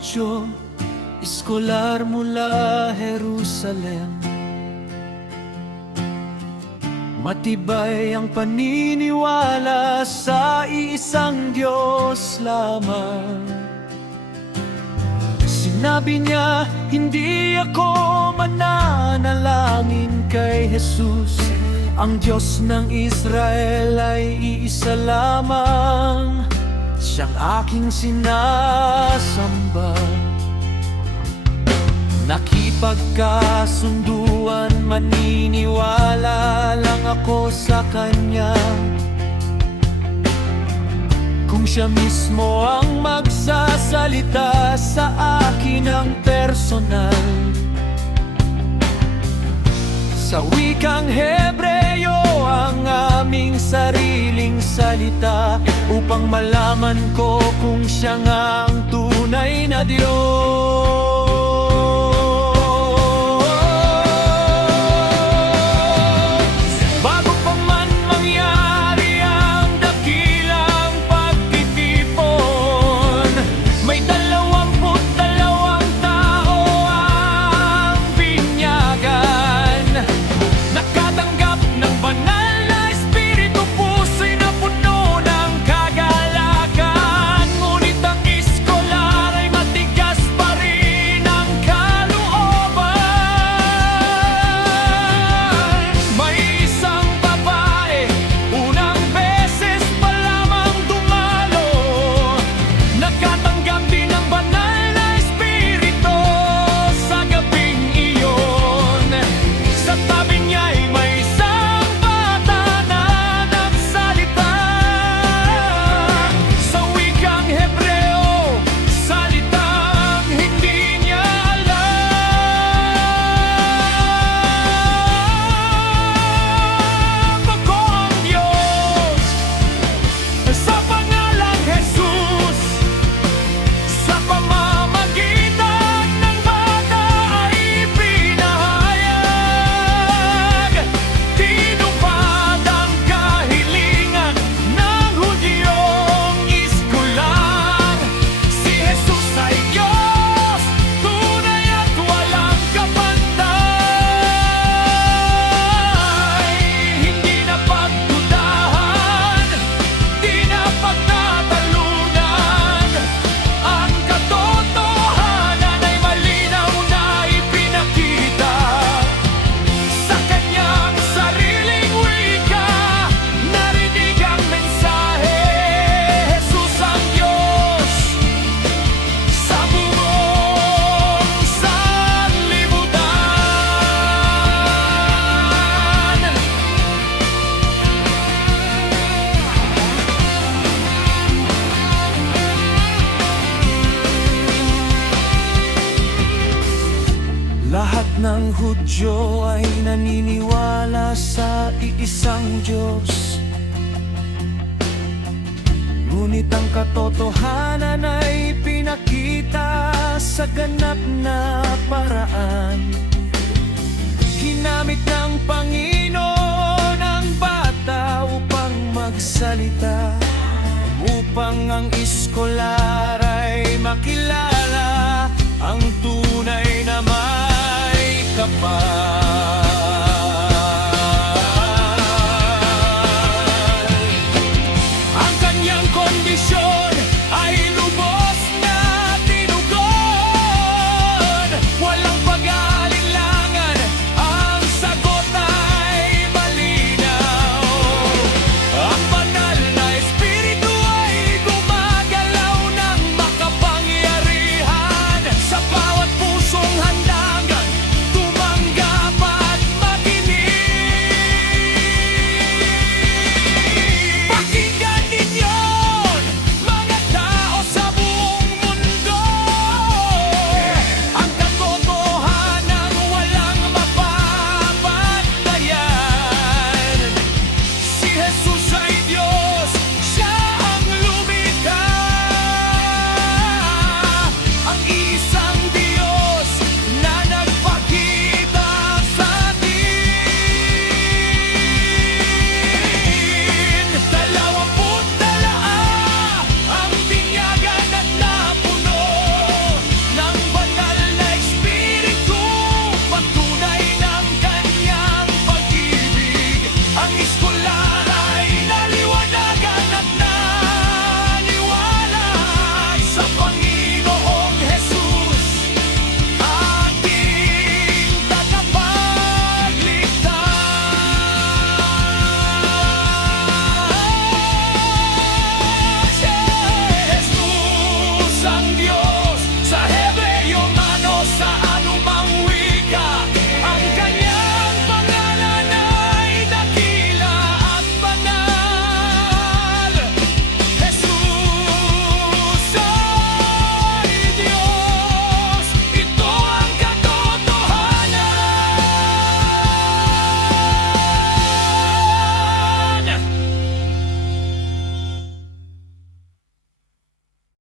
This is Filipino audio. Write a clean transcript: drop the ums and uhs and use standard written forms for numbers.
Hudyo, iskolar mula Jerusalem. Matibay ang paniniwala sa iisang Diyos lamang. Sinabi niya, hindi ako mananalangin kay Jesus. Ang Diyos ng Israel ay iisa lamang, siyang aking sinasamba. Nakipagkasunduan, maniniwala lang ako sa Kanya. Kung siya mismo ang magsasalita sa akin ng personal, sa wikang Hebreo ang aming sariling salita, upang malaman ko kung siya nga ang tunay na Diyos. Lahat ng Hudyo ay naniniwala sa iisang Diyos, ngunit ang katotohanan ay pinakita sa ganap na paraan. Ginamit ng Panginoon ang bata upang magsalita, upang ang iskolar ay makilala